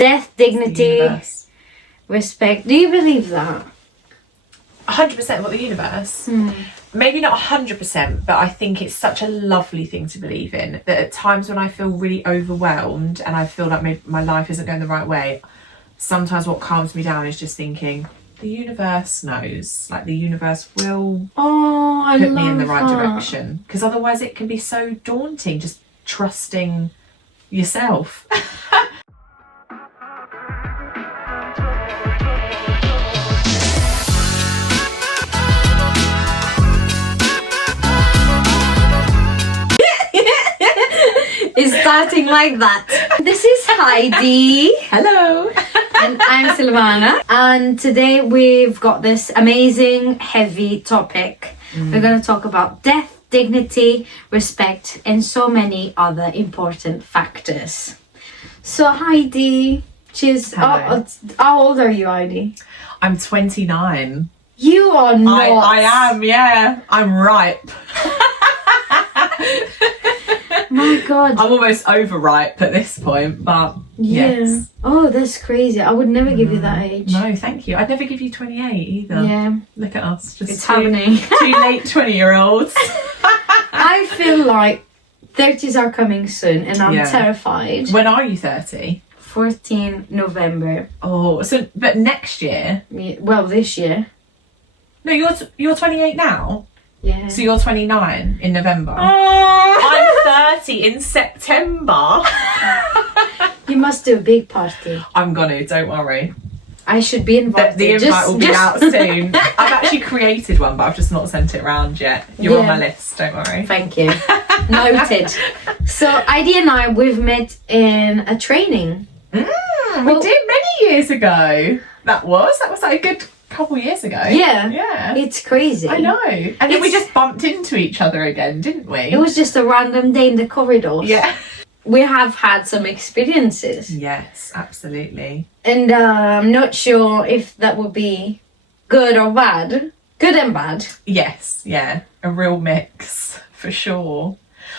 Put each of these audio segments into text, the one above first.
Death, The dignity, universe. respect. Do you believe that? 100% what the universe. Maybe not 100%, but I think it's such a lovely thing to believe in that at times when I feel really overwhelmed and I feel like maybe my life isn't going the right way, sometimes what calms me down is just thinking the universe knows, like the universe will put me in the right direction, because otherwise it can be so daunting just trusting yourself. It's starting like that. This is Heidi. Hello. And I'm Silvana. And today we've got this amazing, heavy topic. We're going to talk about death, dignity, respect, and so many other important factors. So Heidi, Hello. how old are you, Heidi? I'm 29. You are not. I am, yeah. I'm ripe. My God. I'm almost overripe at this point, but yes. Oh, that's crazy. I would never give you that age. No, thank you. I'd never give you 28 either. Yeah. Look at us. Just It's happening. Two late 20-year-olds. I feel like 30s are coming soon and I'm terrified. When are you 30? 14 November. Oh, so but next year? Well, this year. No, you're 28 now. Yeah. So you're 29 in November. Oh. I'm 30 in September. You must do a big party. I'm gonna, don't worry. I should be invited. The invite will be out soon. I've actually created one, but I've just not sent it around yet. You're on my list, don't worry. Thank you. Noted. So Heidi and I, we've met in a training. We did many years ago. That was like a good couple years ago. Yeah. It's crazy. I know. And then we just bumped into each other again, didn't we? It was just a random day in the corridors. Yeah. We have had some experiences. Yes, absolutely. And I'm not sure if that would be good or bad. Good and bad. Yes, yeah. A real mix, for sure.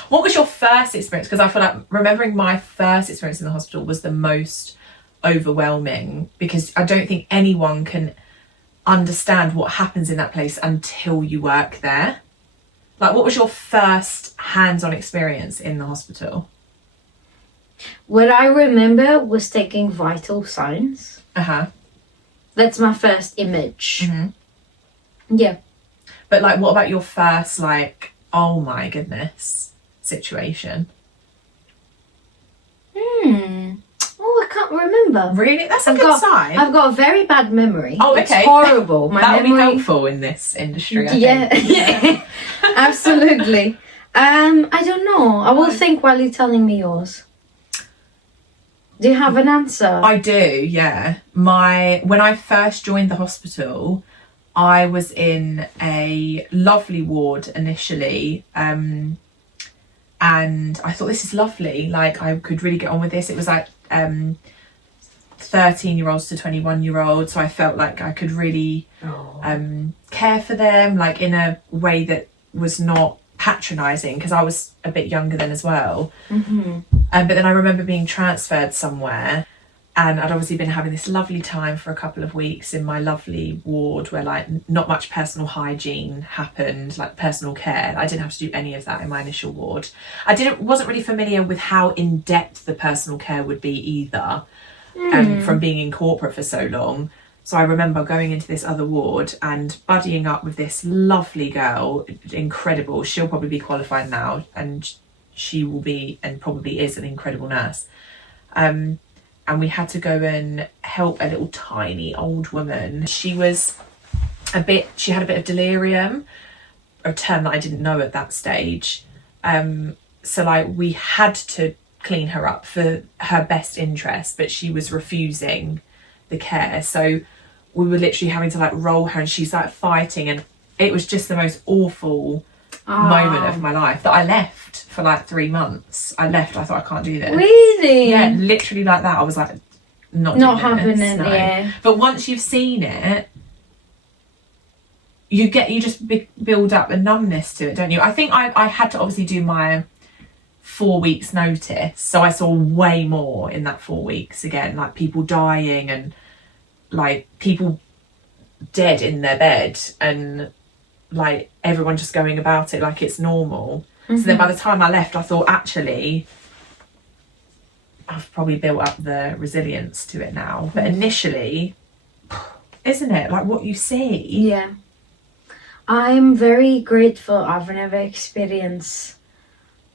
What was your first experience? Because I feel like remembering my first experience in the hospital was the most overwhelming, because I don't think anyone can understand what happens in that place until you work there. Like, what was your first hands-on experience in the hospital? What I remember was taking vital signs. That's my first image. Yeah. But like, what about your first, like, oh my goodness situation? Oh, I can't remember. Really? That's a good sign. I've got a very bad memory. Oh, okay. It's horrible. My that would memory... be helpful in this industry, I think. Yeah. Absolutely. I don't know. I will think while you're telling me yours. Do you have an answer? I do, yeah. When I first joined the hospital, I was in a lovely ward initially, and I thought, this is lovely. Like, I could really get on with this. It was like 13-year-olds to 21-year-olds, so I felt like I could really care for them, like in a way that was not patronising, because I was a bit younger then as well. But then I remember being transferred somewhere, and I'd obviously been having this lovely time for a couple of weeks in my lovely ward where like not much personal hygiene happened, like personal care. I didn't have to do any of that in my initial ward. Wasn't really familiar with how in depth the personal care would be either, from being in corporate for so long. So I remember going into this other ward and buddying up with this lovely girl, incredible. She'll probably be qualified now, and she will be, and probably is, an incredible nurse. And we had to go and help a little tiny old woman. She had a bit of delirium, a term that I didn't know at that stage. So like, we had to clean her up for her best interest, but she was refusing the care. So we were literally having to like roll her, and she's like fighting, and it was just the most awful moment of my life that I left for like 3 months. I thought, I can't do this. Really? Yeah, literally like that. I was like, not happening. No. Yeah. But once you've seen it, you just build up a numbness to it, don't you? I think I had to obviously do my 4 weeks notice, so I saw way more in that 4 weeks again, like people dying and like people dead in their bed, and like everyone just going about it like it's normal. So then by the time I left, I thought, actually I've probably built up the resilience to it now, but initially, isn't it like what you see? Yeah, I'm very grateful I've never experienced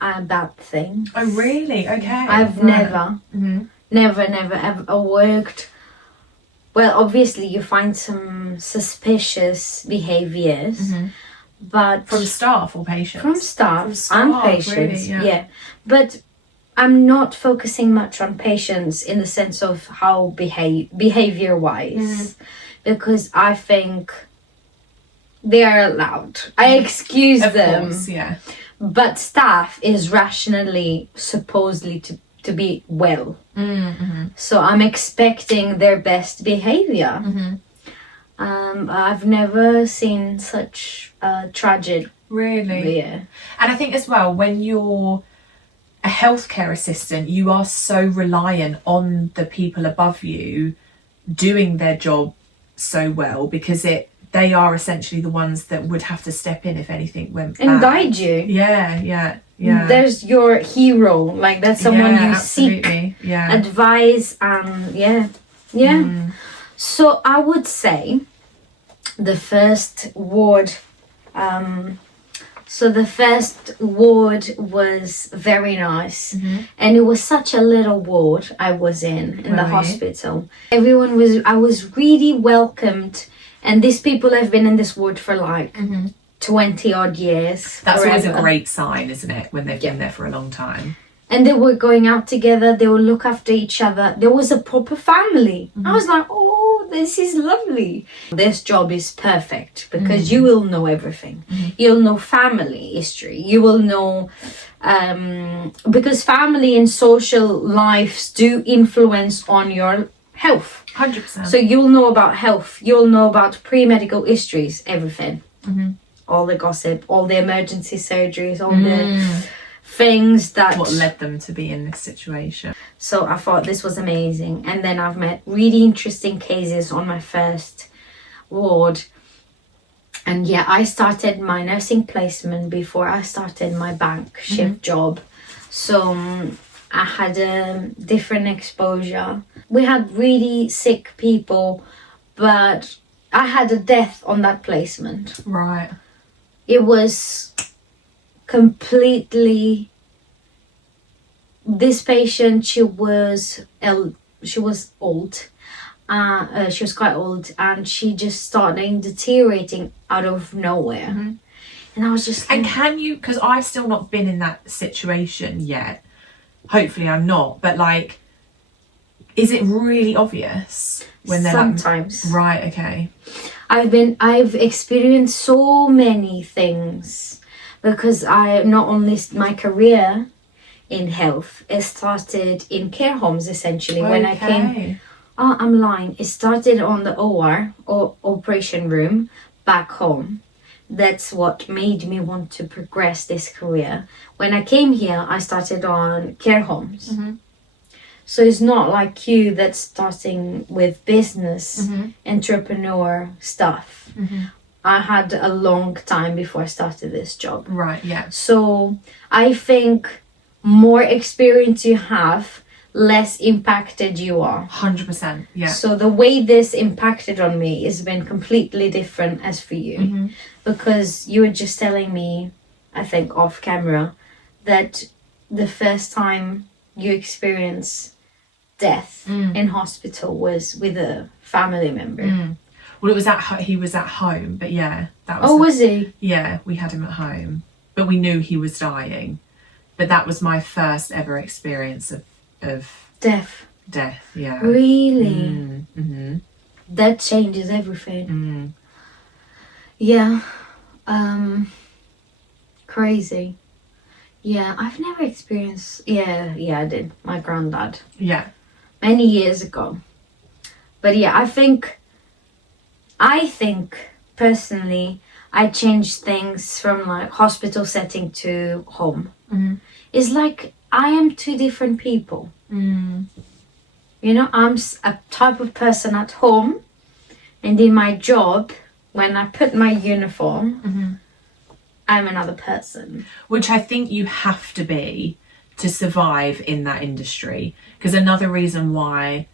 a bad thing. Oh really? Okay. I've never ever worked. Well, obviously you find some suspicious behaviors, but From staff or patients? from staff staff, and patients, really, yeah. But I'm not focusing much on patients in the sense of how behavior wise, because I think they are allowed. I excuse Of them. course, yeah. But staff is rationally supposedly to be well. So I'm expecting their best behavior. I've never seen such tragic. Really? Yeah. And I think as well, when you're a healthcare assistant, you are so reliant on the people above you doing their job so well, because they are essentially the ones that would have to step in if anything went bad. And guide you. Yeah. There's your hero, like that's someone you absolutely. seek advice and So I would say the first ward was very nice, and it was such a little ward I was in the hospital. I was really welcomed, and these people have been in this ward for like 20 odd years. That's forever. always a great sign, isn't it, when they've been there for a long time. And they were going out together, they would look after each other. There was a proper family. I was like, oh, this is lovely. This job is perfect because you will know everything. You'll know family history. You will know, because family and social lives do influence on your health. 100%. So you'll know about health. You'll know about pre-medical histories, everything. All the gossip, all the emergency surgeries, all the things that... What led them to be in this situation. So I thought this was amazing. And then I've met really interesting cases on my first ward. And yeah, I started my nursing placement before I started my bank shift job. So I had a different exposure. We had really sick people, but I had a death on that placement. Right. It was completely... This patient, she was old. She was quite old, and she just started deteriorating out of nowhere. And I was just like, And can you, because I've still not been in that situation yet, hopefully I'm not, but like, is it really obvious when they're sometimes. Like, right, okay. I've experienced so many things, because not only my career in health, it started in care homes essentially. When I came, I'm lying, it started on the OR or operation room back home. That's what made me want to progress this career. When I came here, I started on care homes. So it's not like you that's starting with business, entrepreneur stuff. I had a long time before I started this job. Right, yeah. So I think more experience you have, less impacted you are. 100%, yeah. So the way this impacted on me has been completely different as for you. Because you were just telling me, I think off camera, that the first time you experienced death in hospital was with a family member. Well, he was at home, but yeah, that was. Oh, was he? Yeah, we had him at home, but we knew he was dying. But that was my first ever experience of death. Yeah. Really? That changes everything. Yeah. Crazy. Yeah, I've never experienced... Yeah, I did. My granddad. Yeah. Many years ago. But yeah, I think personally, I changed things from like hospital setting to home. it's like I am two different people. You know, I'm a type of person at home, and in my job, when I put my uniform, I'm another person. Which I think you have to be to survive in that industry. Because another reason why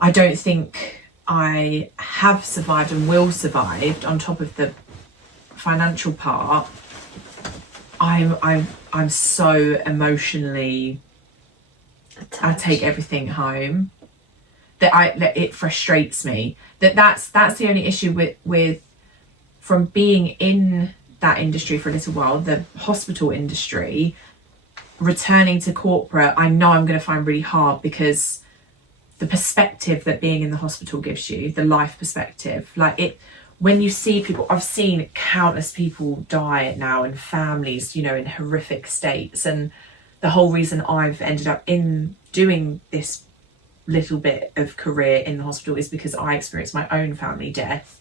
I don't think I have survived and will survive, on top of the financial part, I'm so emotionally Attached. I take everything home that it frustrates me. That's the only issue with from being in that industry for a little while, the hospital industry, returning to corporate, I know I'm going to find really hard, because the perspective that being in the hospital gives you, the life perspective, like it, when you see people, I've seen countless people die now, and families, you know, in horrific states. And the whole reason I've ended up in doing this little bit of career in the hospital is because I experienced my own family death.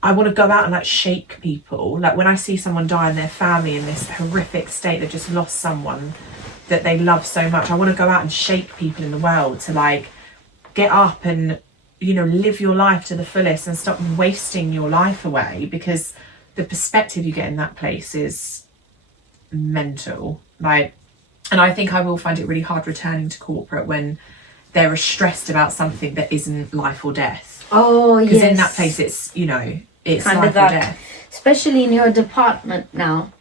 I want to go out and like shake people. Like when I see someone die and their family in this horrific state, they've just lost someone that they love so much, I want to go out and shake people in the world to like get up and, you know, live your life to the fullest and stop wasting your life away, because the perspective you get in that place is mental. Like, and I think I will find it really hard returning to corporate when they're stressed about something that isn't life or death. Oh, yes. Because in that place, it's, you know, it's kind life of that, or death. especially in your department now.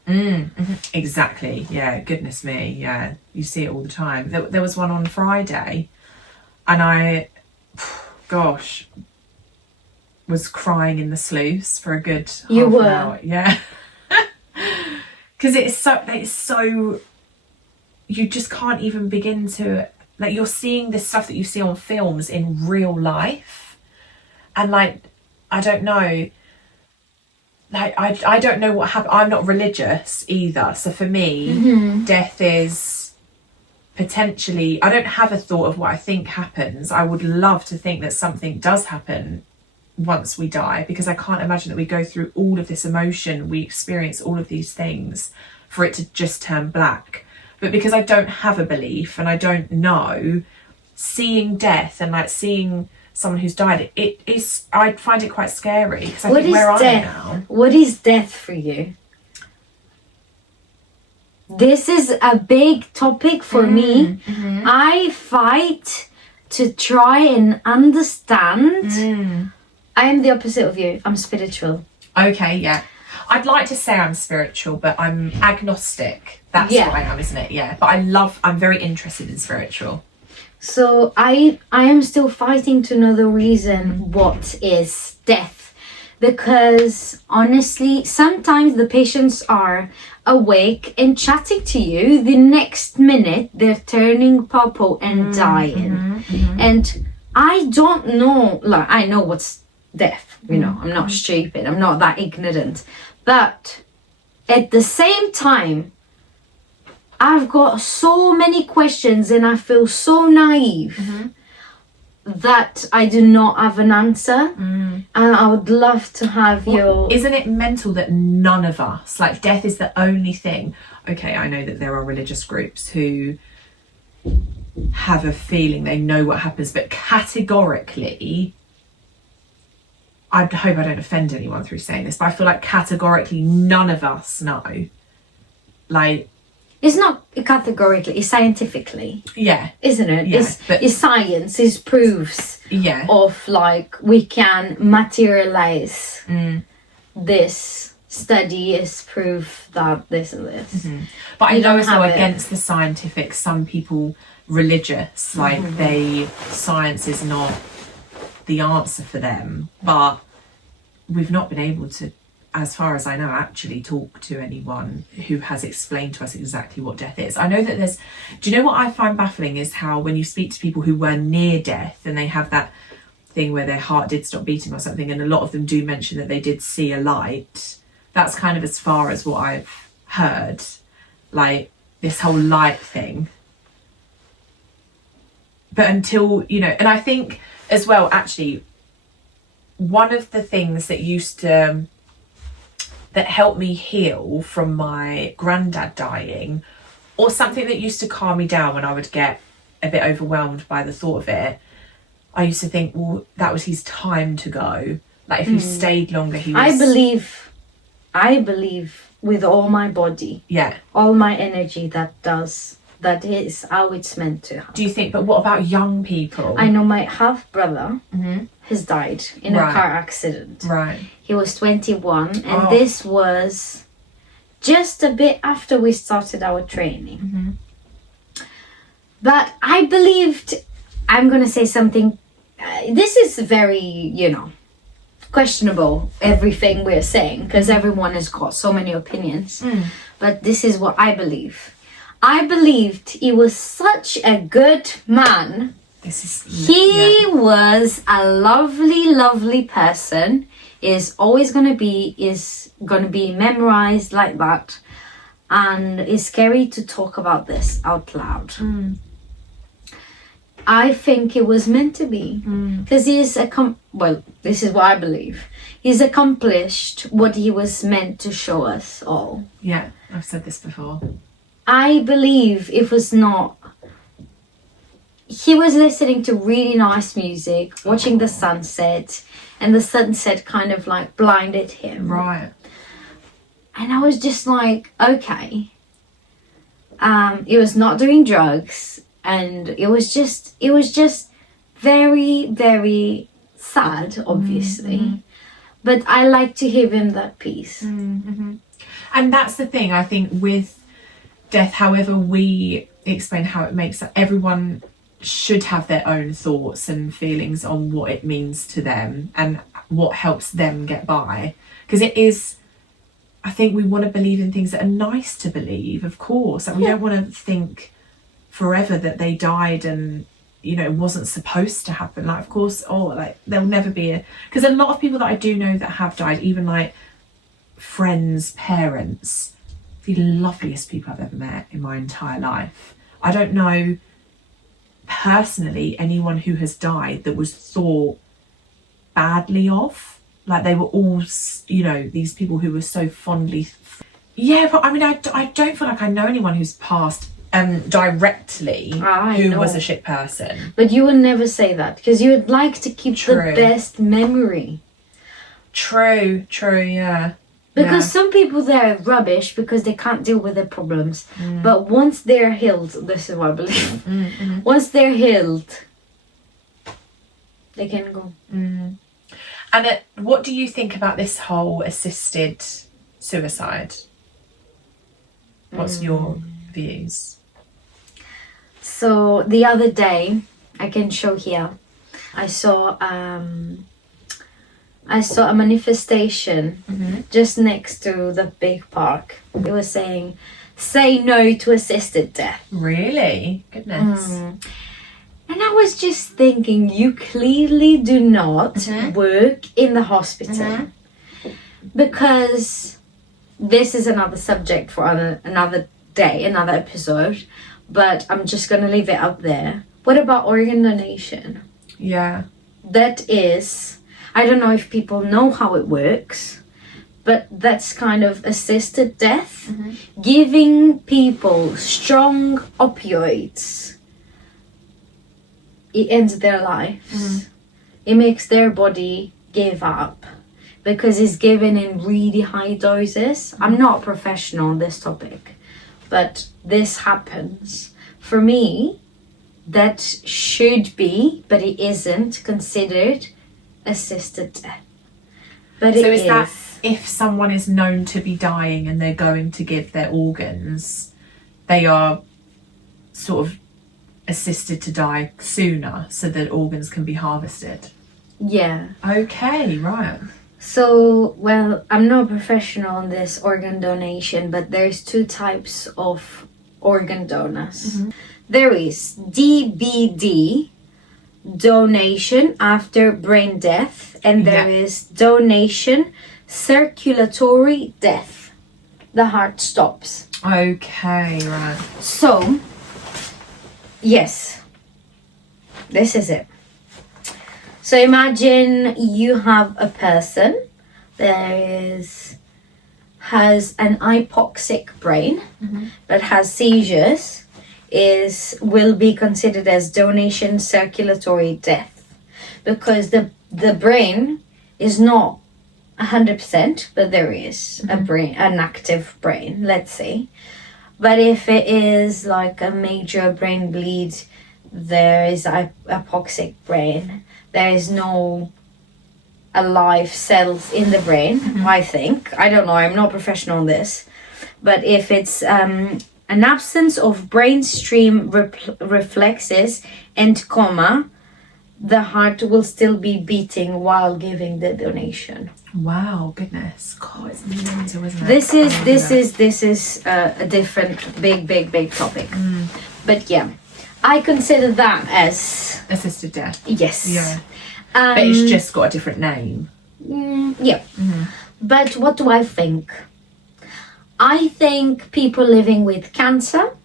Exactly. Yeah. Goodness me. Yeah. You see it all the time. There was one on Friday, and I, gosh, was crying in the sluice for a good half an hour. Yeah. Because it's so you just can't even begin to, like, you're seeing this stuff that you see on films in real life, and like, I don't know, like I don't know what happened. I'm not religious either, so for me, death is potentially, I don't have a thought of what I think happens. I would love to think that something does happen once we die, because I can't imagine that we go through all of this emotion, we experience all of these things for it to just turn black. But because I don't have a belief and I don't know, seeing death and like seeing someone who's died, it is, I find it quite scary, because I think, where are they now? What is death for you? This is a big topic for me. I fight to try and understand. I am the opposite of you. I'm spiritual. Okay, yeah. I'd like to say I'm spiritual, but I'm agnostic. That's what I am, isn't it? Yeah. But I'm very interested in spiritual. So I am still fighting to know the reason what is death. Because honestly, sometimes the patients are awake and chatting to you. The next minute, they're turning purple and dying. And I don't know, like, I know what's death, you know, I'm not stupid, I'm not that ignorant. But at the same time, I've got so many questions and I feel so naive that I do not have an answer. And I would love to have your... Isn't it mental that none of us, like, death is the only thing? Okay, I know that there are religious groups who have a feeling they know what happens, but categorically, I hope I don't offend anyone through saying this, but I feel like categorically none of us know. Like, it's not categorically, it's scientifically. Yeah. Isn't it? Yeah, it's science, it's proofs of like we can materialize this. Study is proof that this and this. But I know as well against the scientific, some people religious, like science is not the answer for them. But we've not been able to, as far as I know, actually talk to anyone who has explained to us exactly what death is. I know that there's... Do you know what I find baffling is how when you speak to people who were near death and they have that thing where their heart did stop beating or something, and a lot of them do mention that they did see a light. That's kind of as far as what I've heard. Like, this whole light thing. But until, you know... And I think as well, actually, one of the things that used to... that helped me heal from my granddad dying or something that used to calm me down when I would get a bit overwhelmed by the thought of it. I used to think, well, that was his time to go. Like if he stayed longer, he was... I believe with all my body, all my energy, that is how it's meant to happen. Do you think, but what about young people? I know my half brother has died in a car accident. Right. He was 21 and this was just a bit after we started our training. But I believed, I'm going to say something, this is very, questionable, everything we're saying, because everyone has got so many opinions. But this is what I believe. I believed he was such a good man. He was a lovely, lovely person. Is gonna be memorized like that, and it's scary to talk about this out loud. I think it was meant to be, because this is what I believe. He's accomplished what he was meant to show us all. Yeah, I've said this before. I believe it was not. He was listening to really nice music, watching the sunset, and the sunset kind of like blinded him. Right. And I was just like, okay. He was not doing drugs, and it was just very, very sad, obviously. But I like to give him that peace. And that's the thing, I think, with death, however we explain how it makes everyone should have their own thoughts and feelings on what it means to them and what helps them get by, because it is, I think we want to believe in things that are nice to believe, of course, and we don't want to think forever that they died and it wasn't supposed to happen. Like, of course, there'll never be because a lot of people that I do know that have died, even like friends, parents, the loveliest people I've ever met in my entire life. I don't know personally anyone who has died that was thought badly of. Like, they were all, these people who were so fondly... Yeah, but I mean, I don't feel like I know anyone who's passed directly who was a shit person. But you would never say that, because you would like to keep the best memory. True, yeah. Because some people, they're rubbish because they can't deal with their problems. But once they're healed, this is what I believe. Once they're healed, they can go. And what do you think about this whole assisted suicide? What's your views? So the other day, I can show here, I saw a manifestation just next to the big park. It was saying, "Say no to assisted death." Really? Goodness. And I was just thinking, you clearly do not work in the hospital. Because this is another subject for another day, another episode. But I'm just going to leave it up there. What about organ donation? Yeah. That is... I don't know if people know how it works, but that's kind of assisted death, giving people strong opioids. It ends their lives. It makes their body give up because it's given in really high doses. I'm not a professional on this topic, but this happens. For me, that should be, but it isn't considered assisted death. But so is that if someone is known to be dying and they're going to give their organs, they are sort of assisted to die sooner so that organs can be harvested? Yeah. Okay, right. So, well, I'm not a professional on this organ donation, but there's two types of organ donors. There is DBD, donation after brain death, and there is donation circulatory death. The heart stops. Okay, right. So, yes, this is it. So imagine you have a person that is has an hypoxic brain but has seizures will be considered as donation circulatory death, because the brain is not 100%, but there is an active brain, let's say. But if it is like a major brain bleed, there is a hypoxic brain, there is no alive cells in the brain, I think. I don't know, I'm not professional on this. But if it's an absence of brain stream reflexes and coma, the heart will still be beating while giving the donation. Wow, goodness. God, it's mental, isn't it? This is a different big topic. But yeah, I consider that as assisted death. Yes. Yeah. But it's just got a different name. Yeah. But what do I think? I think people living with cancer,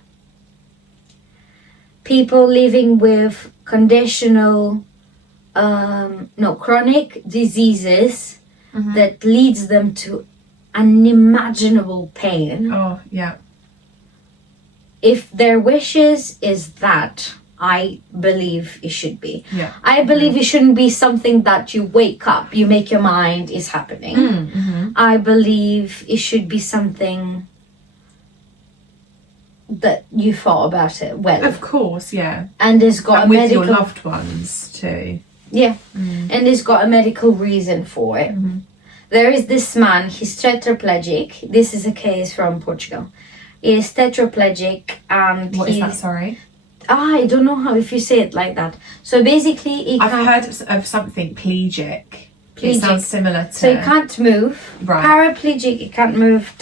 people living with chronic diseases that leads them to unimaginable pain. Oh, yeah. If their wishes is that, I believe it should be. Yeah. I believe it shouldn't be something that you wake up, you make your mind is happening. I believe it should be something that you thought about it well. Of course, yeah. And it's got and with your loved ones too. Yeah. And it's got a medical reason for it. There is this man, he's tetraplegic. This is a case from Portugal. He is tetraplegic and What is that, sorry? I don't know how if you say it like that. So basically I've heard of something plegic. It sounds similar to... So he can't move. Right. Paraplegic, he can't move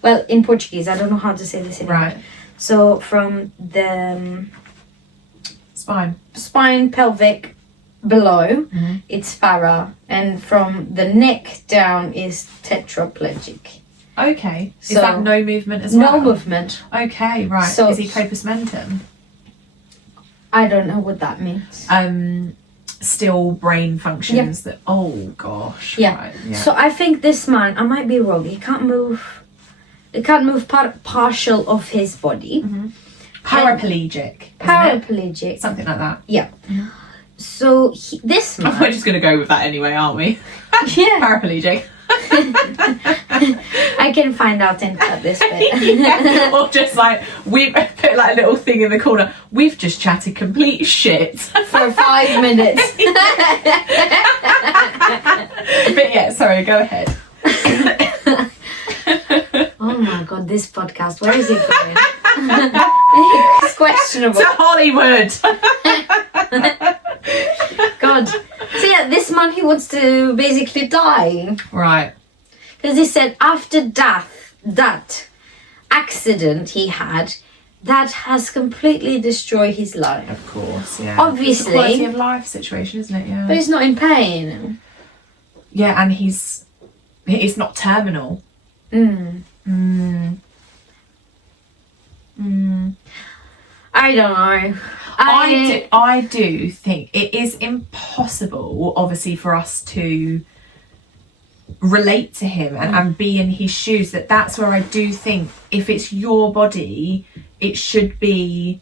well, in Portuguese, I don't know how to say this in English. Right. So from the spine pelvic below, it's para, and from the neck down is tetraplegic. Okay. So, is that no movement as well? No movement. Okay, right. So, is he corpus mentum? I don't know what that means. Still brain functions that... Oh, gosh. Yeah. Right, yeah. So I think this man, I might be wrong, he can't move... He can't move partial of his body. Paraplegic. Paraplegic. Something like that. Yeah. So this man... We're just going to go with that anyway, aren't we? Yeah. Paraplegic. I can find out and cut this bit. Yeah. Or just like, we put like a little thing in the corner. We've just chatted complete shit. For 5 minutes. But yeah, sorry, go ahead. Oh my god, this podcast, where is it going? It's questionable. To Hollywood. God. So yeah, this man, he wants to basically die. Right. Because he said after death, that accident he had, that has completely destroyed his life. Of course, yeah. Obviously. It's a quality of life situation, isn't it? Yeah. But he's not in pain. Yeah, and he's not terminal. I don't know. I do think it is impossible, obviously, for us to relate to him and be in his shoes. That's where I do think if it's your body, it should be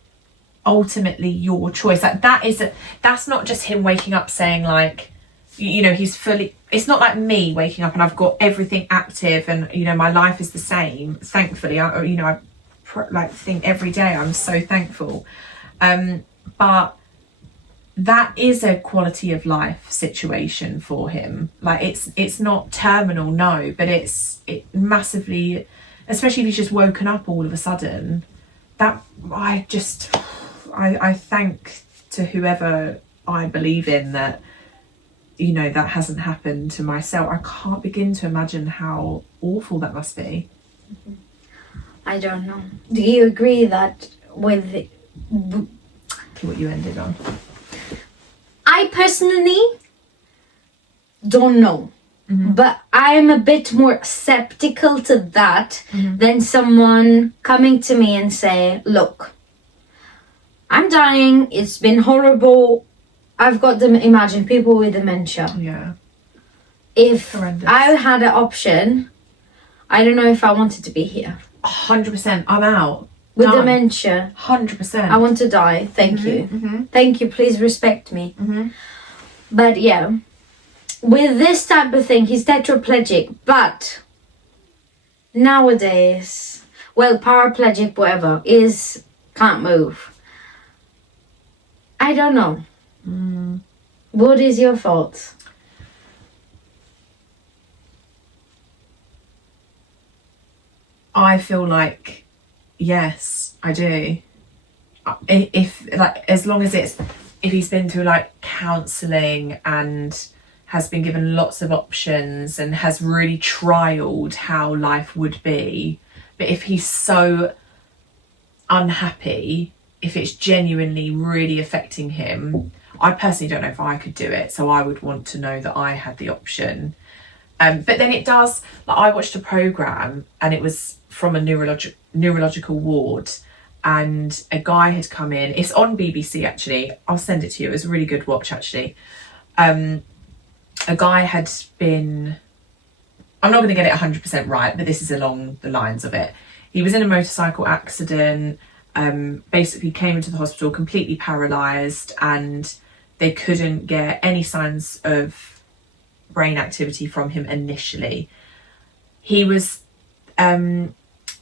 ultimately your choice. Like that's not just him waking up saying like, you know, he's fully... It's not like me waking up and I've got everything active and, you know, my life is the same. Thankfully, I think every day I'm so thankful. But that is a quality of life situation for him. Like it's not terminal, no, but it massively, especially if he's just woken up all of a sudden. That I thank to whoever I believe in that, you know, that hasn't happened to myself. I can't begin to imagine how awful that must be. I don't know. Do you agree that with what you ended on? I personally don't know. But I'm a bit more skeptical to that than someone coming to me and say, look, I'm dying, it's been horrible, I've got them. Imagine people with dementia. Yeah. If Horrendous. I had an option, I don't know if I wanted to be here. 100%. I'm out. With Done. dementia. 100%. I want to die. Thank you. Thank you. Please respect me. But yeah, with this type of thing, he's tetraplegic. But nowadays, well, paraplegic, whatever, can't move. I don't know. What is your thoughts? I feel like, yes, I do. If like, as long as if he's been through like counselling and has been given lots of options and has really trialed how life would be, but if he's so unhappy, if it's genuinely really affecting him, I personally don't know if I could do it, so I would want to know that I had the option. But then it does, like, I watched a programme and it was from a neurological ward, and a guy had come in. It's on BBC actually. I'll send it to you. It was a really good watch actually. A guy had been, I'm not going to get it 100% right, but this is along the lines of it. He was in a motorcycle accident, basically came into the hospital completely paralysed, and they couldn't get any signs of brain activity from him initially. He was,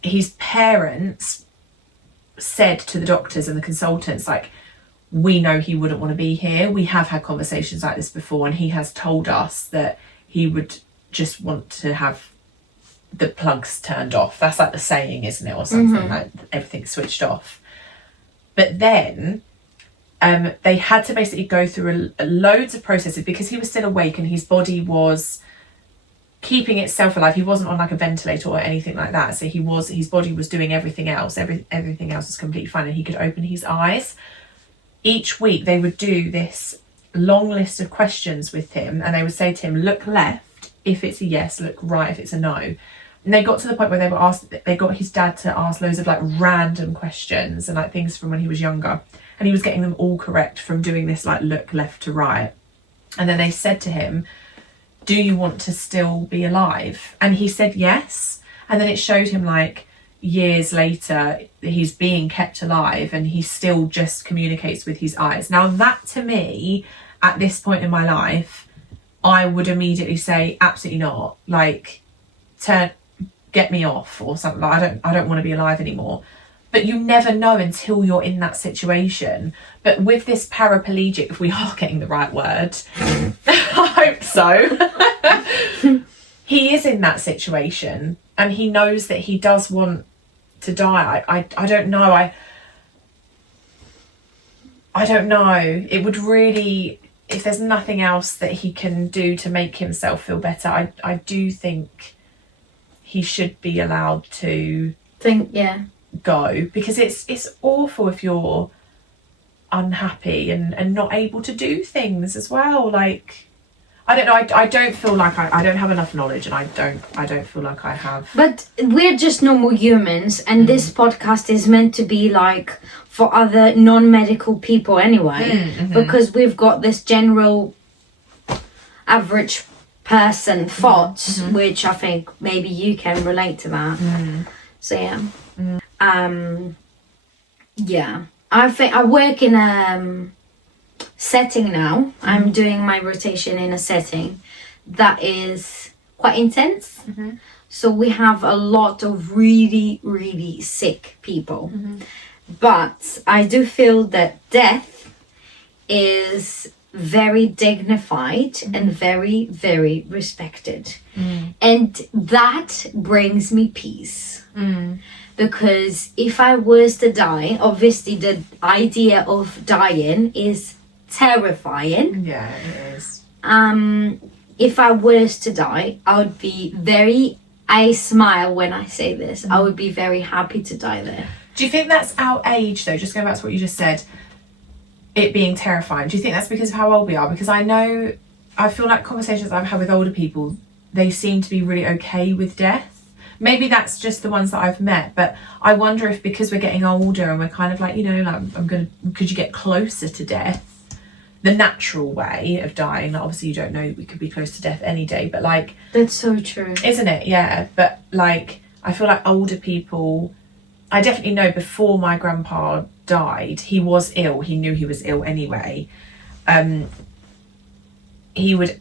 his parents said to the doctors and the consultants, like, we know he wouldn't want to be here. We have had conversations like this before, and he has told us that he would just want to have the plugs turned off. That's like the saying, isn't it? Or something, like everything's switched off. But then they had to basically go through loads of processes because he was still awake and his body was keeping itself alive. He wasn't on like a ventilator or anything like that. So his body was doing everything else. Everything else was completely fine, and he could open his eyes. Each week they would do this long list of questions with him, and they would say to him, look left if it's a yes, look right if it's a no. And they got to the point where they got his dad to ask loads of like random questions and like things from when he was younger, and he was getting them all correct from doing this like look left to right. And then they said to him, do you want to still be alive? And he said yes. And then it showed him like years later he's being kept alive and he still just communicates with his eyes. Now that, to me, at this point in my life, I would immediately say absolutely not. Like, get me off or something. Like, I don't want to be alive anymore. But you never know until you're in that situation. But with this paraplegic, if we are getting the right word, I hope so. He is in that situation and he knows that he does want to die. I don't know. I don't know. It would really, if there's nothing else that he can do to make himself feel better, I do think he should be allowed to go, because it's awful if you're unhappy and not able to do things as well. Like, I don't know, I don't feel like I don't have enough knowledge, and I don't feel like I have. But we're just normal humans, and this podcast is meant to be like for other non-medical people anyway, because we've got this general average person thoughts, which I think maybe you can relate to that. So yeah. I think I work in a setting now. I'm doing my rotation in a setting that is quite intense. So we have a lot of really, really sick people. But I do feel that death is very dignified and very, very respected. And that brings me peace. Because if I was to die, obviously the idea of dying is terrifying. Yeah, it is. If I was to die, I would be I smile when I say this, I would be very happy to die there. Do you think that's our age though? Just going back to what you just said, it being terrifying. Do you think that's because of how old we are? Because I feel like conversations I've had with older people, they seem to be really okay with death. Maybe that's just the ones that I've met, but I wonder if because we're getting older and we're kind of like, you know, like could you get closer to death? the natural way of dying. Like, obviously you don't know that we could be close to death any day, but like, That's so true. isn't it? Yeah. But like, I feel like older people, I definitely know before my grandpa died, he was ill. He knew he was ill anyway. He would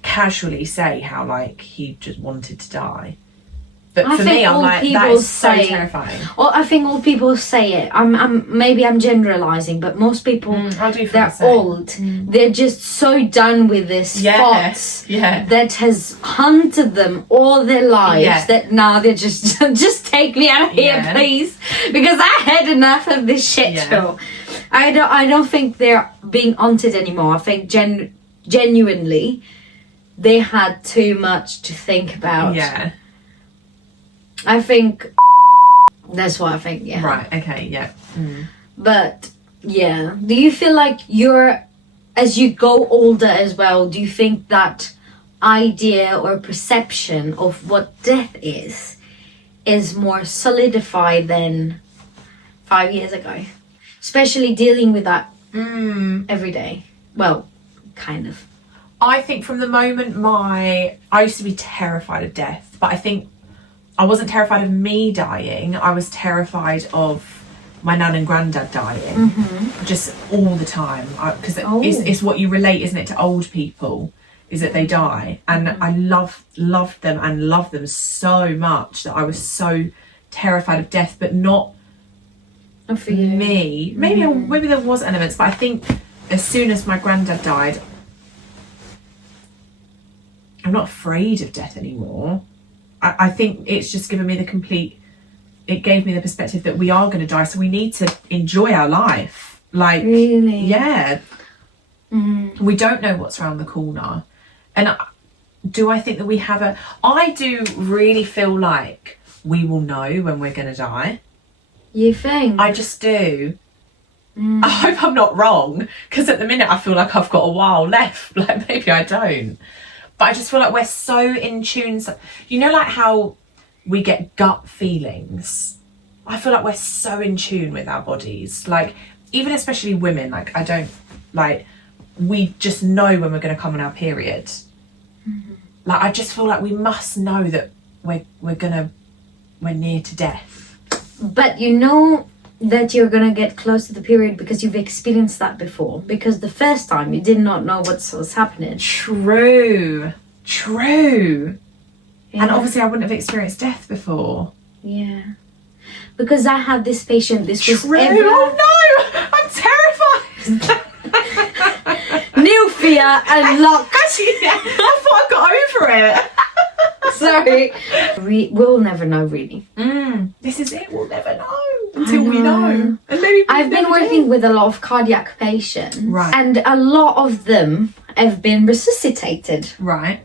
casually say how like he just wanted to die. But for me, I'm like, that is so terrifying. Well, I think all people say it. Maybe I'm generalizing, but most people, they're old. They're just so done with this thoughts that has hunted them all their lives that now they're just take me out of here, please, because I had enough of this shit show. I don't think they're being haunted anymore. I think genuinely they had too much to think about. Yeah. I think that's what I think, yeah. Right, okay, yeah. But, yeah. Do you feel like as you go older as well, do you think that idea or perception of what death is more solidified than 5 years ago? Especially dealing with that every day. Well, kind of. I think from the moment I used to be terrified of death, but I think I wasn't terrified of me dying. I was terrified of my nan and granddad dying, just all the time. Because it's what you relate, isn't it, to old people, is that they die. And I loved them and love them so much that I was so terrified of death, but not for you. Me. Maybe there was elements, but I think as soon as my granddad died, I'm not afraid of death anymore. I think it's just given me it gave me the perspective that we are going to die, so we need to enjoy our life. Like, really? Yeah. We don't know what's around the corner. And do I think that we have I do really feel like we will know when we're going to die. You think? I just do. I hope I'm not wrong, because at the minute I feel like I've got a while left. Like, maybe I don't. But I just feel like we're so in tune. You know, like how we get gut feelings? I feel like we're so in tune with our bodies. Like, even especially women, we just know when we're going to come on our period. Like, I just feel like we must know that we're near to death. But you know that you're going to get close to the period because you've experienced that before. Because the first time you did not know what was happening. True. Yeah. And obviously I wouldn't have experienced death before. Yeah. Because I had this patient, was Oh no! I'm terrified! New fear and luck. Actually, I thought I got over it. Sorry. We'll never know, really. This is it. We'll never know until we know. And maybe I've been working with a lot of cardiac patients, right? And a lot of them have been resuscitated, right?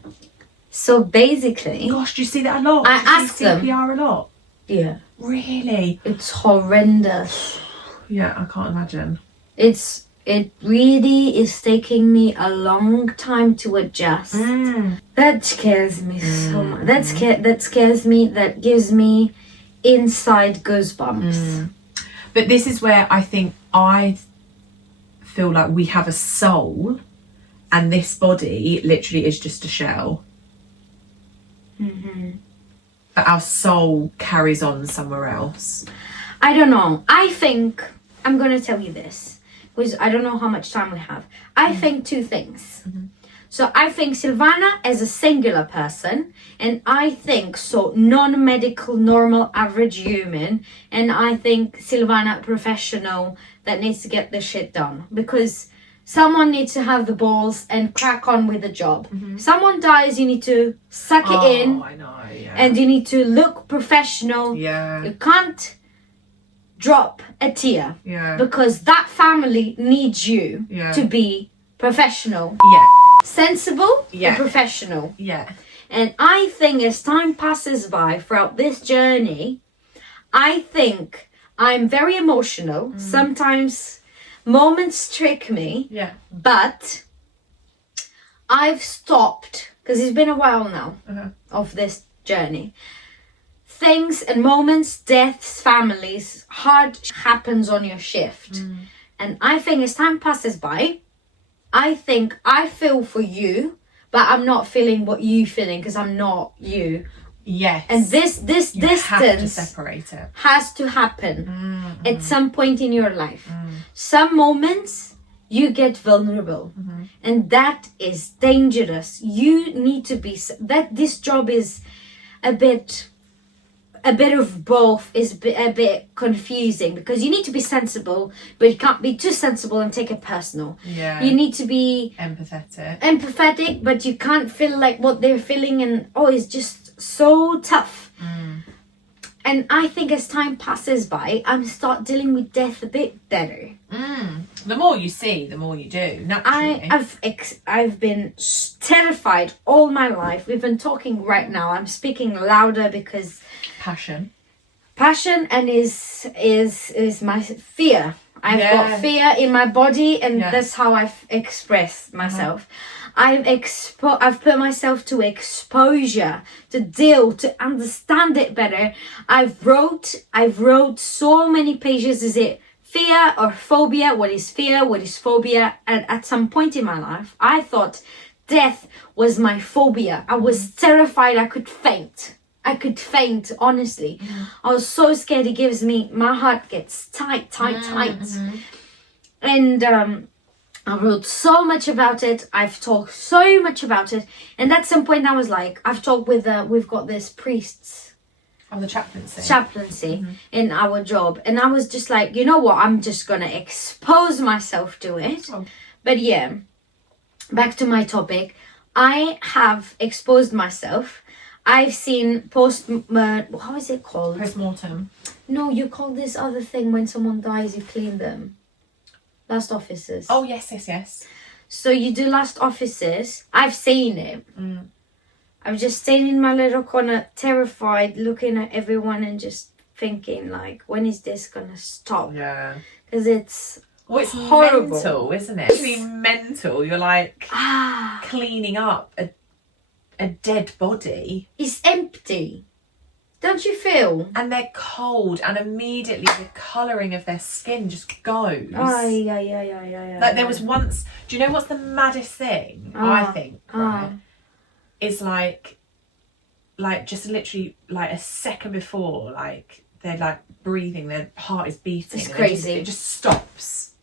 So basically, gosh, do you see that a lot? I ask them CPR a lot. Yeah. Really? It's horrendous. Yeah, I can't imagine. It really is taking me a long time to adjust. That scares me so much. That scares me. That gives me inside goosebumps. But this is where I think I feel like we have a soul, and this body literally is just a shell. But our soul carries on somewhere else. I don't know. I think I'm gonna tell you this, because I don't know how much time we have. I think two things. So I think Silvana as a singular person, and I think non-medical, normal, average human, and I think Silvana professional that needs to get this shit done, because someone needs to have the balls and crack on with the job. Someone dies, you need to suck it in. I know, yeah. And you need to look professional. Yeah. You can't drop a tear. Yeah. Because that family needs you to be professional. Yeah. Sensible, yeah. But professional. Yeah. And I think as time passes by throughout this journey, I think I'm very emotional. Sometimes moments trick me. Yeah. But I've stopped, because it's been a while now of this journey. Things and moments, deaths, families, hard happens on your shift. And I think as time passes by, I think I feel for you, but I'm not feeling what you feeling because I'm not you. Yes. And this you distance have to separate it. has to happen at some point in your life. Some moments you get vulnerable, and that is dangerous. You need to be that. This job is a bit of both, is a bit confusing because you need to be sensible, but you can't be too sensible and take it personal. Yeah. You need to be empathetic, but you can't feel like what they're feeling, and it's just so tough. And I think as time passes by, I'm start dealing with death a bit better. The more you see, the more you do. Naturally, I've been terrified all my life. We've been talking right now. I'm speaking louder because passion and is my fear. I've got fear in my body, and that's how I've expressed myself. I've put myself to exposure to understand it better. I've wrote so many pages. Is it fear or phobia? What is fear? What is phobia? And at some point in my life, I thought death was my phobia. I was terrified I could faint. Honestly. I was so scared. It gives me, my heart gets tight. And I wrote so much about it. I've talked so much about it. And at some point I was like, I've talked with, we've got this priests. Oh, the chaplaincy. In our job. And I was just like, you know what? I'm just going to expose myself to it. But yeah, back to my topic. I have exposed myself. I've seen how is it called? Postmortem. No, you call this other thing when someone dies, you clean them. Last offices. Oh, yes. So you do last offices. I've seen it. I'm just staying in my little corner, terrified, looking at everyone and just thinking, like, when is this gonna stop? Yeah. Because it's horrible. Mental, isn't it? It's really mental. You're like cleaning up a dead body. It's empty. Don't you feel? And they're cold, and immediately the colouring of their skin just goes. Yeah. Like there was once. Do you know what's the maddest thing? I think is like just literally like a second before, like they're like breathing, their heart is beating. It's crazy. It just stops.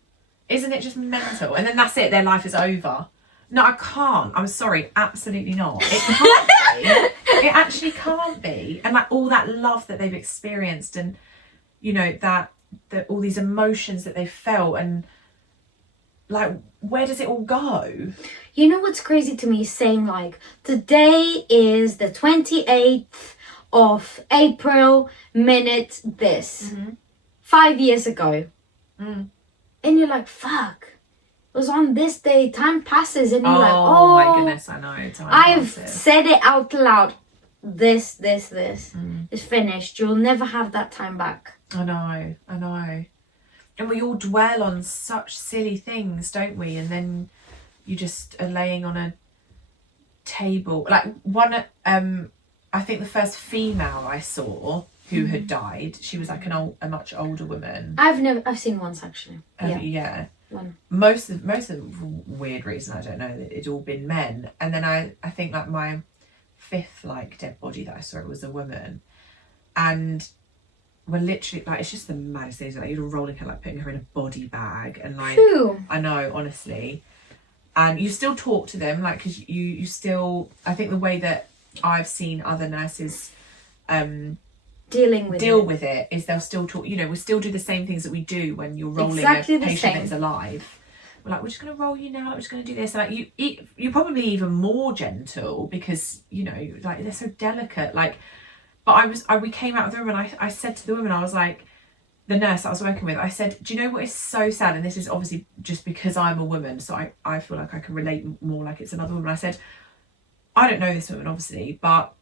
Isn't it just mental? And then that's it. Their life is over. No, I can't. I'm sorry. Absolutely not. It can't be. It actually can't be. And like all that love that they've experienced, and you know that all these emotions that they've felt, and like where does it all go? You know what's crazy to me is saying like today is the 28th of April, minute this. 5 years ago. And you're like, fuck. It was on this day. Time passes, and you're like, oh my goodness, I know. I've said it out loud. This is finished. You'll never have that time back. I know. And we all dwell on such silly things, don't we? And then you just are laying on a table. Like one, I think the first female I saw who had died, she was like a much older woman. I've seen once actually. Yeah. One. Most of the weird reason, I don't know, that it'd all been men. And then I think like my fifth like dead body that I saw, it was a woman, and we're literally like, it's just the maddest things. Like you're rolling her, like putting her in a body bag, and like I know, honestly. And you still talk to them, like, because you still, I think the way that I've seen other nurses deal with it is they'll still talk. You know, we still do the same things that we do when you're rolling a patient that is alive. We're like, we're just going to roll you now. We're just going to do this. And like you're probably even more gentle because you know, like they're so delicate. Like, but we came out of the room and I said to the woman, I was like, the nurse that I was working with, I said, do you know what is so sad? And this is obviously just because I'm a woman, so I feel like I can relate more like it's another woman. I said, I don't know this woman obviously, but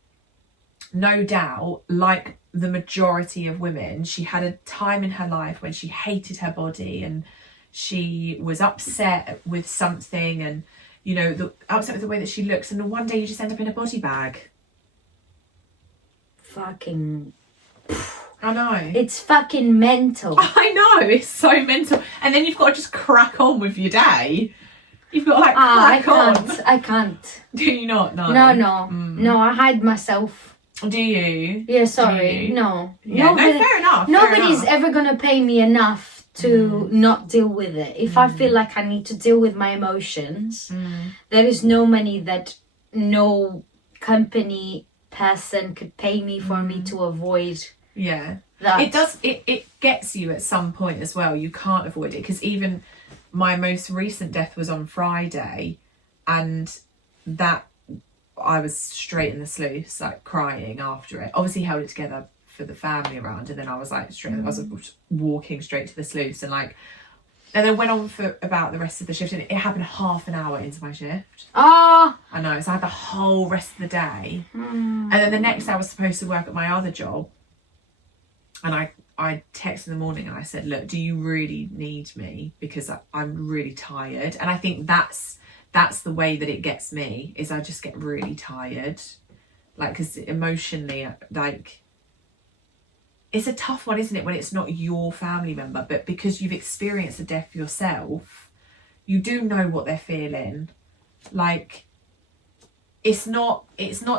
no doubt, like the majority of women, she had a time in her life when she hated her body and she was upset with something, and you know, upset with the way that she looks, and one day you just end up in a body bag. Fucking I know. It's fucking mental. I know, it's so mental. And then you've got to just crack on with your day. You've got to like I crack on. can't. I can't. Do you not? No. No, I hide myself. Do you? Yeah, sorry. Do you? No. Yeah, fair enough. Nobody's ever gonna pay me enough to not deal with it. If I feel like I need to deal with my emotions, there is no money that no company person could pay me for me to avoid. Yeah. That. It does. It gets you at some point as well. You can't avoid it, because even my most recent death was on Friday, and that I was straight in the sluice, like crying after it. Obviously held it together for the family around, and then I was like I was walking straight to the sluice, and then went on for about the rest of the shift, and it happened half an hour into my shift. I know, so I had the whole rest of the day. And then the next day I was supposed to work at my other job, and I texted in the morning and I said, look, do you really need me? Because I'm really tired. And I think that's the way that it gets me, is I just get really tired. Like, because emotionally, like, it's a tough one, isn't it, when it's not your family member, but because you've experienced a death yourself, you do know what they're feeling. Like, it's not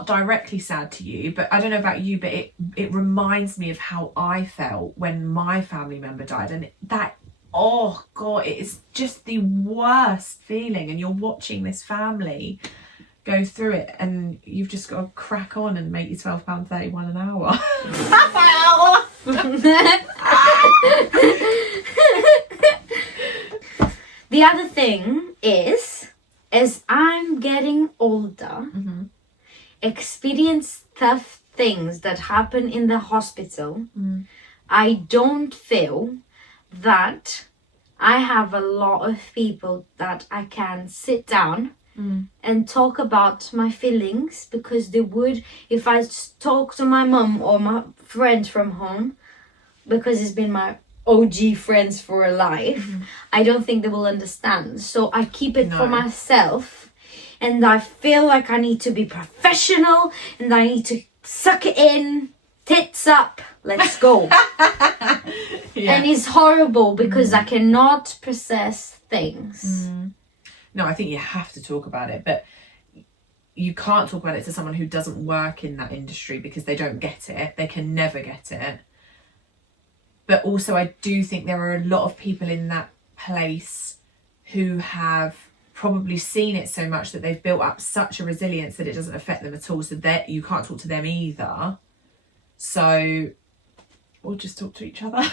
directly sad to you, but I don't know about you, but it reminds me of how I felt when my family member died, and that, oh God, it is just the worst feeling, and you're watching this family go through it, and you've just got to crack on and make your £12.31 an hour. The other thing is, as I'm getting older, experience tough things that happen in the hospital, I don't feel that I have a lot of people that I can sit down and talk about my feelings, because they would, if I talk to my mum or my friend from home, because it's been my OG friends for a life, I don't think they will understand. So I keep it for myself, and I feel like I need to be professional, and I need to suck it in, tits up, let's go. And it's horrible because I cannot process things. No, I think you have to talk about it, but you can't talk about it to someone who doesn't work in that industry, because they don't get it. They can never get it. But also, I do think there are a lot of people in that place who have probably seen it so much that they've built up such a resilience that it doesn't affect them at all. So that you can't talk to them either. So we'll just talk to each other.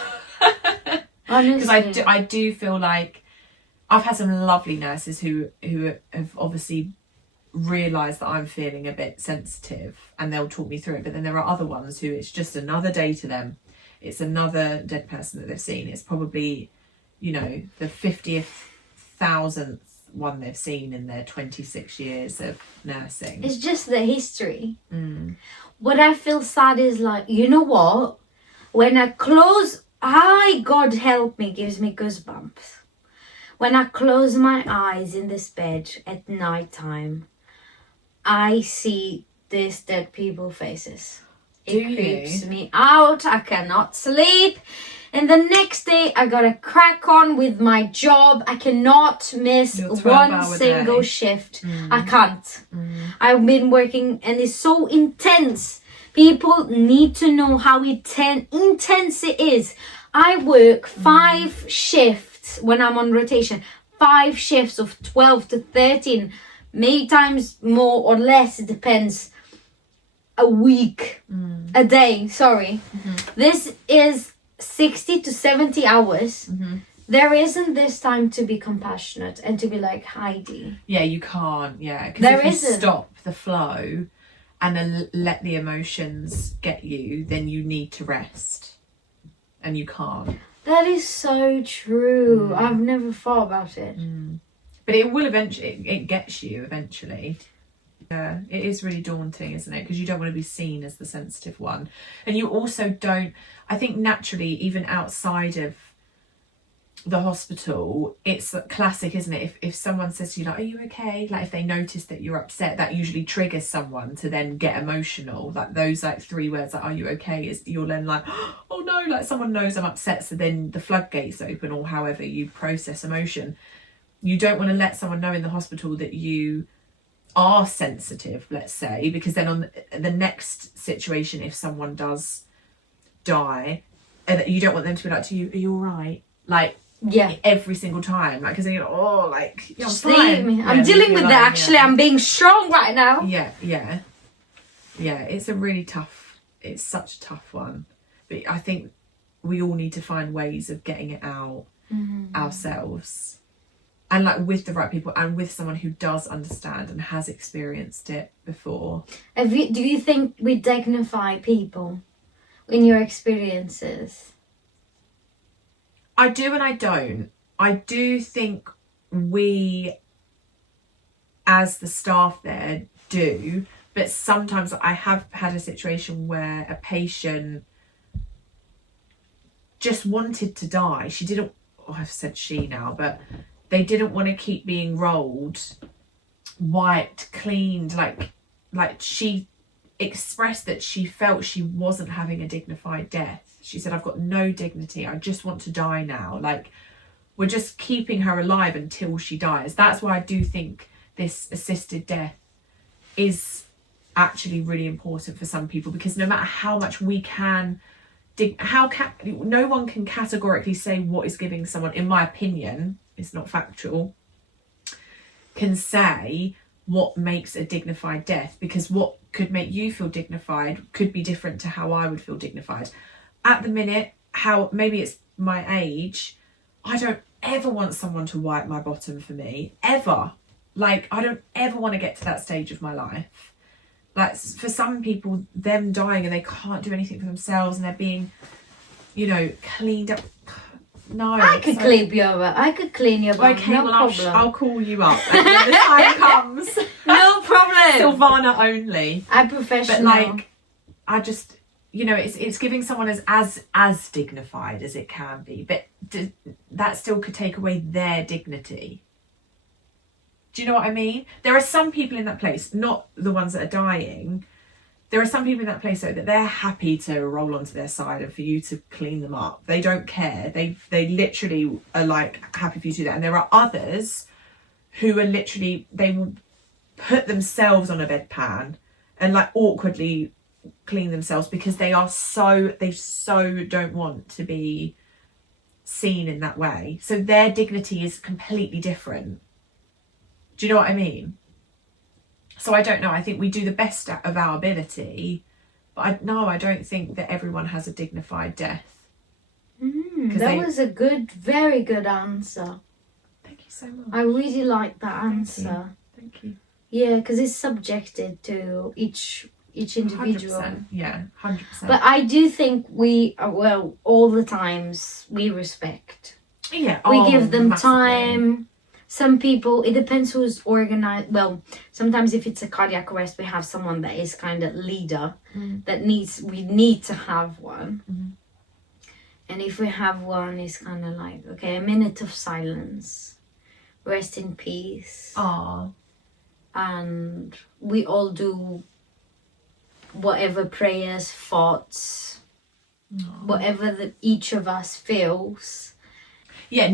Because I do feel like I've had some lovely nurses who have obviously realised that I'm feeling a bit sensitive, and they'll talk me through it. But then there are other ones who it's just another day to them. It's another dead person that they've seen. It's probably, the 50,000th one they've seen in their 26 years of nursing. It's just the history. What I feel sad is, like, you know what? When I close, God help me, gives me goosebumps. When I close my eyes in this bed at night time, I see these dead people faces. It creeps me out. I cannot sleep. And the next day I gotta crack on with my job. I cannot miss one single shift. I can't. I've been working, and it's so intense. People need to know how intense it is. I work 5 shifts when I'm on rotation. 5 shifts of 12 to 13. Many times more or less, it depends. A week, a day, sorry. This is 60 to 70 hours. There isn't this time to be compassionate and to be like, Heidi. Yeah, you can't, because if you stop the flow and then let the emotions get you, then you need to rest. And you can't. That is so true. I've never thought about it. But it will eventually, it gets you eventually. Yeah, it is really daunting, isn't it? Because you don't want to be seen as the sensitive one. And you also don't, I think naturally, even outside of the hospital, it's classic, isn't it? If someone says to you, like, are you okay? Like, if they notice that you're upset, that usually triggers someone to then get emotional. Like, those 3 words, like, are you okay? Is you're then like, oh no, like someone knows I'm upset. So then the floodgates open, or however you process emotion. You don't want to let someone know in the hospital that you are sensitive, let's say, because then on the next situation, if someone does die, you don't want them to be like to you, are you all right? Like, every single time, like, because then you're like, yeah, just leave me. I'm dealing with that. Actually, I'm being strong right now. Yeah. It's such a tough one, but I think we all need to find ways of getting it out ourselves, and like with the right people and with someone who does understand and has experienced it before. Do you think we dignify people in your experiences? I do and I don't. I do think we, as the staff there, do, but sometimes I have had a situation where a patient just wanted to die. She didn't, I've said she now, but they didn't want to keep being rolled, wiped, cleaned, like she expressed that she felt she wasn't having a dignified death. She said, I've got no dignity. I just want to die now. Like, we're just keeping her alive until she dies. That's why I do think this assisted death is actually really important for some people, because no matter how much we can no one can categorically say what is giving someone, in my opinion, it's not factual, can say what makes a dignified death, because what could make you feel dignified could be different to how I would feel dignified. At the minute, how maybe it's my age, I don't ever want someone to wipe my bottom for me, ever. Like, I don't ever want to get to that stage of my life. Like, for some people, them dying and they can't do anything for themselves and they're being, cleaned up. No. I could clean you up. I could clean you up. Okay, no well, problem. I'll call you up when the time comes. No problem. Sylvana only. I'm professional. But like, I just, it's giving someone as dignified as it can be, but that still could take away their dignity. Do you know what I mean? There are some people in that place, not the ones that are dying. There are some people in that place though that they're happy to roll onto their side and for you to clean them up. They don't care. They literally are like happy for you to do that. And there are others who are literally, they will put themselves on a bedpan and like awkwardly clean themselves because they so don't want to be seen in that way. So their dignity is completely different. Do you know what I mean? So I don't know. I think we do the best of our ability, but I don't think that everyone has a dignified death. That was a very good answer. Thank you so much. I really like that answer. Thank you. Yeah, because it's subjected to each individual. 100%. Yeah, 100%. But I do think all the times we respect. Yeah, we give them massively. time. Some people, it depends who's organized. Well, sometimes if it's a cardiac arrest, we have someone that is kind of leader we need to have one. And if we have one, it's kind of like, okay, a minute of silence, rest in peace. And we all do whatever prayers, thoughts, whatever each of us feels. Yeah,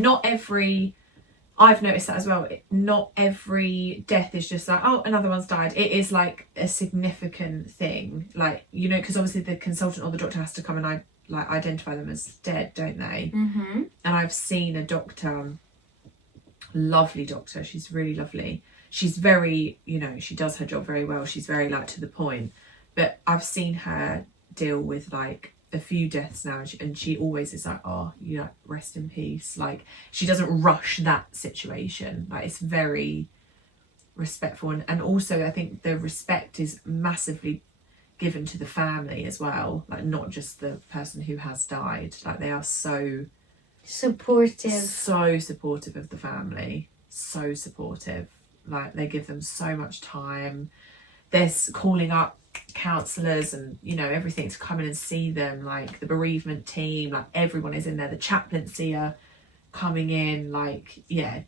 I've noticed that as well. Not every death is just like, oh, another one's died. It is like a significant thing. Like, because obviously the consultant or the doctor has to come and identify them as dead, don't they? And I've seen a doctor, lovely doctor. She's really lovely. She's very, she does her job very well. She's very to the point. But I've seen her deal with a few deaths now, and she always is like, oh, rest in peace. Like, she doesn't rush that situation. Like, it's very respectful, and also I think the respect is massively given to the family as well, like not just the person who has died. Like, they are so supportive of the family, so supportive. Like, they give them so much time. They're calling up counsellors and everything to come in and see them, like the bereavement team, like everyone is in there, the chaplaincy are coming in.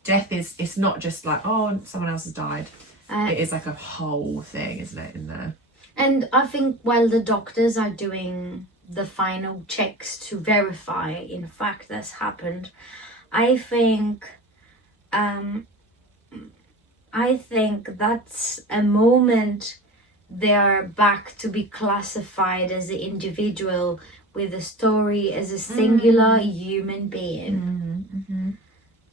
Death it's not just like, oh, someone else has died. It is like a whole thing, isn't it, in there? And I think while the doctors are doing the final checks to verify in fact that's happened, I think I think that's a moment they are back to be classified as an individual with a story as a singular human being.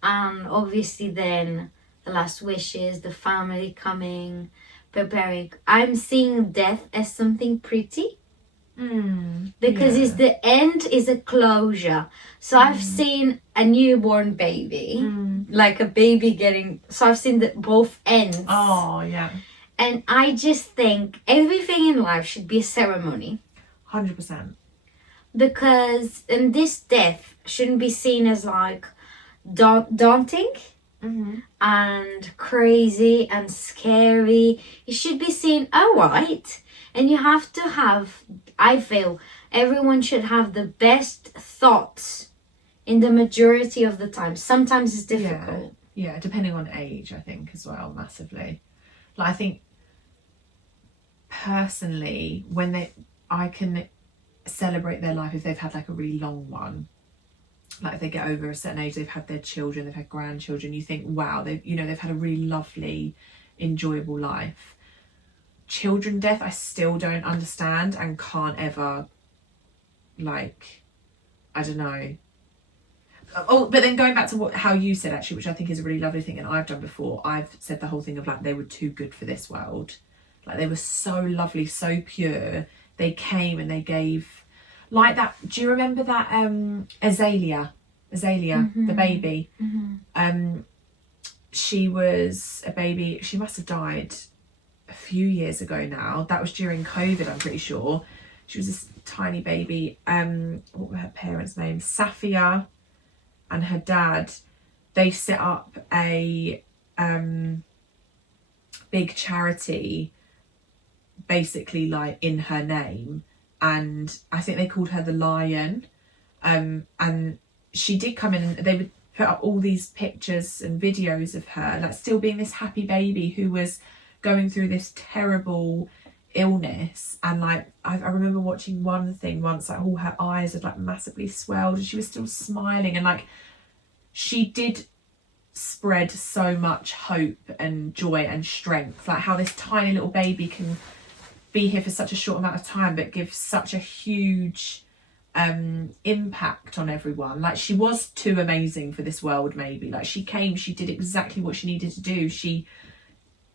And obviously then the last wishes, the family coming, preparing. I'm seeing death as something pretty. Because it's the end is a closure. So I've seen a newborn baby, like a baby getting, so I've seen both ends. Oh, yeah. And I just think everything in life should be a ceremony. 100%. Because, and this death shouldn't be seen as like daunting and crazy and scary. It should be seen, all right. And you have to have, I feel, everyone should have the best thoughts in the majority of the time. Sometimes it's difficult. Yeah, depending on age, I think, as well, massively. Like, I think, personally, I can celebrate their life if they've had, like, a really long one. Like, if they get over a certain age, they've had their children, they've had grandchildren, you think, wow, they've had a really lovely, enjoyable life. Children death I still don't understand and can't ever, like, I don't know. Oh, but then going back to how you said, actually, which I think is a really lovely thing, and I've done before, I've said the whole thing of like they were too good for this world. Like they were so lovely, so pure. They came and they gave, like that. Do you remember that Azalea, the baby? She was a baby. She must have died a few years ago now. That was during COVID, I'm pretty sure. She was this tiny baby. What were her parents' names? Safia and her dad. They set up a big charity, basically like in her name, and I think they called her the Lion. And she did come in, and they would put up all these pictures and videos of her, like still being this happy baby who was going through this terrible illness. And like I remember watching one thing once, like all her eyes had like massively swelled and she was still smiling, and like she did spread so much hope and joy and strength, like how this tiny little baby can be here for such a short amount of time but give such a huge impact on everyone. Like she was too amazing for this world, maybe. Like she came, she did exactly what she needed to do, she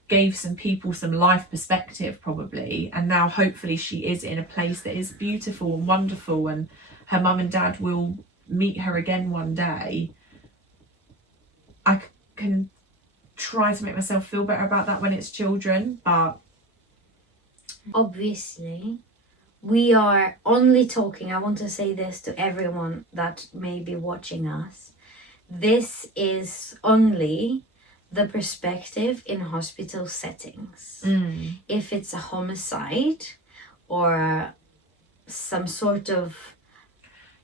gave some people some life perspective probably, and now hopefully she is in a place that is beautiful and wonderful, and her mum and dad will meet her again one day. I can try to make myself feel better about that when it's children, but obviously we are only talking, I want to say this to everyone that may be watching us, this is only the perspective in hospital settings. If it's a homicide or some sort of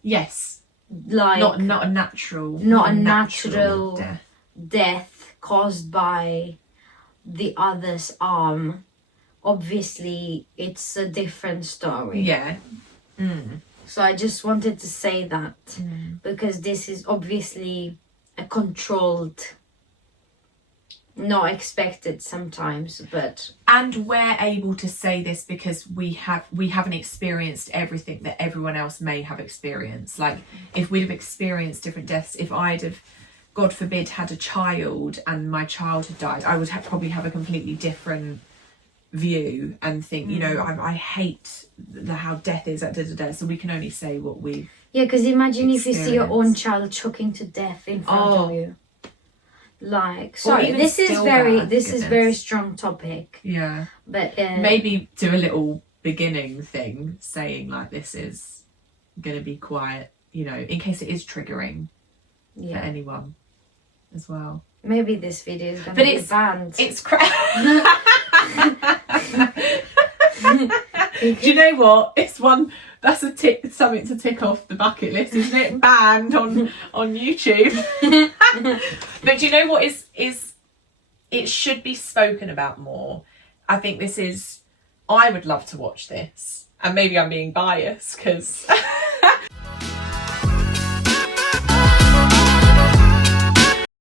yes, like not a natural death caused by the other's arm, obviously it's a different story. So I just wanted to say that because this is obviously a controlled, not expected sometimes, and we're able to say this because we haven't experienced everything that everyone else may have experienced. Like if we'd have experienced different deaths, if I'd have, God forbid, had a child and my child had died, I would probably have a completely different view and think, you know, I hate how death is at so we can only say what we because imagine if you see your own child choking to death in front of you. Like, sorry, this is very strong topic. Yeah. But maybe do a little beginning thing saying like this is going to be quiet, you know, in case it is triggering for anyone as well. Maybe this video is going to be banned. It's Do you know what? It's one that's something to tick off the bucket list, isn't it? Banned on YouTube. But do you know what is it should be spoken about more? I think I would love to watch this, and maybe I'm being biased because